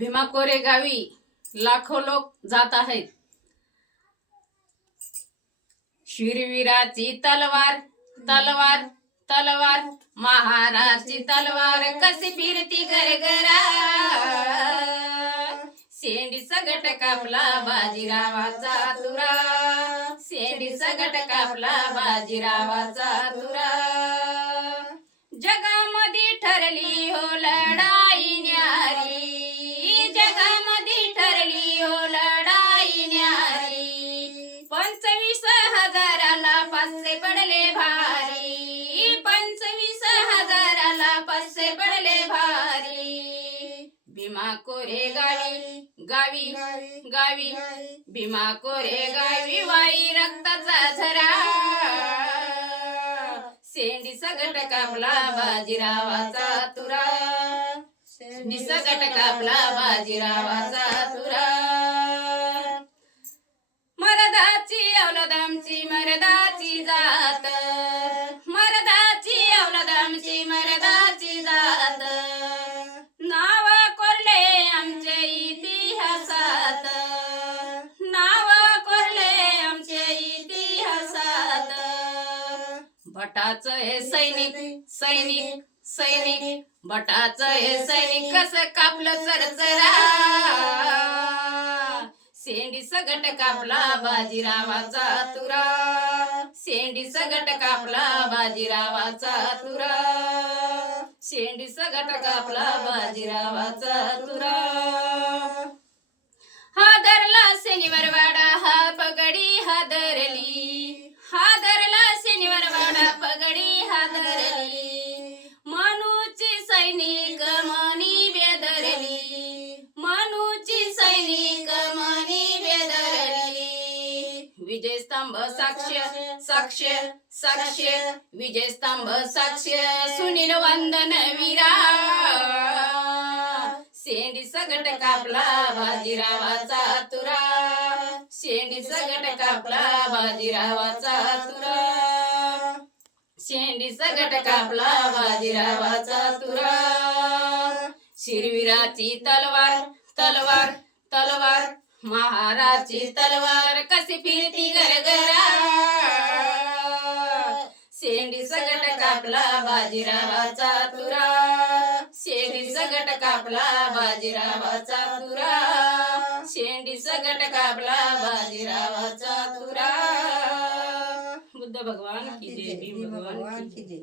भीमा कोरेगावी लाखो लोक जात आहेत. शूरवीराची तलवार तलवार तलवार, महाराजची तलवार कशी फिरती गरगरा. शेंडी सगट कापला बाजीरावाचा तुरा, शेंडी सगट कापला बाजीरावाचा तुरा. जगामध्ये ठरली हो लढाई न्यारी, जगामध्ये ठरली हो लढाई न्यारी. 25,000ला 500 पडले भारी, 25,000ला 500 पडले भारी. भीमा कोरेगावी गावी गावी, भीमा कोरेगावी वाई रक्ताचा झरा. शेंडी सगट कापला बाजीरावाचा तुरा, शेंडी सगट कापला बाजीरावाचा तुरा. मरदाची औलाद आमची मरदाची जात, मरदाची औलाद आमची मरदाची जात. नाव कोरले आमचे इतिहासात, नाव कोरले आमचे इतिहासात. भटाचं हे सैनिक सैनिक सैनिक, भटाचं हे सैनिक कसं कापलं चरचरा. शेंडी सगट कापला बाजीरावाचा तुरा, शेंडी सगट कापला बाजीरावाचा तुरा. शेंडी सगट कापला बाजीरावाचा तुरा. हादरला शनिवार वाडा हा पगडी हादरली, हादरला शनिवार वाडा पगडी हादरली. मनूची सैनिक मनी बेदरली, मनूची सैनिक मनी बेदरली. विजय स्तंभ साक्ष साक्ष साक्ष, विजय स्तंभ साक्ष सुनील वंदन वीरा. शेंडी सगट कापला बाजीरावाचा तुरा, शेंडी सगट कापला बाजीरावाचा तुरा. शेंडी सगट कापला बाजीरावाचा तुरा. शूरवीराची तलवार तलवार तलवार, महाराजची तलवार कशी फिरती गरगरा. शेंडी सगट कापला बाजीरावाचा तुरा, शेंडी सगट कापला बाजीरावाचा तुरा. शेंडी सगट कापला बाजीरावाचा तुरा. बुद्ध भगवान की जय, भीम भगवान की जय.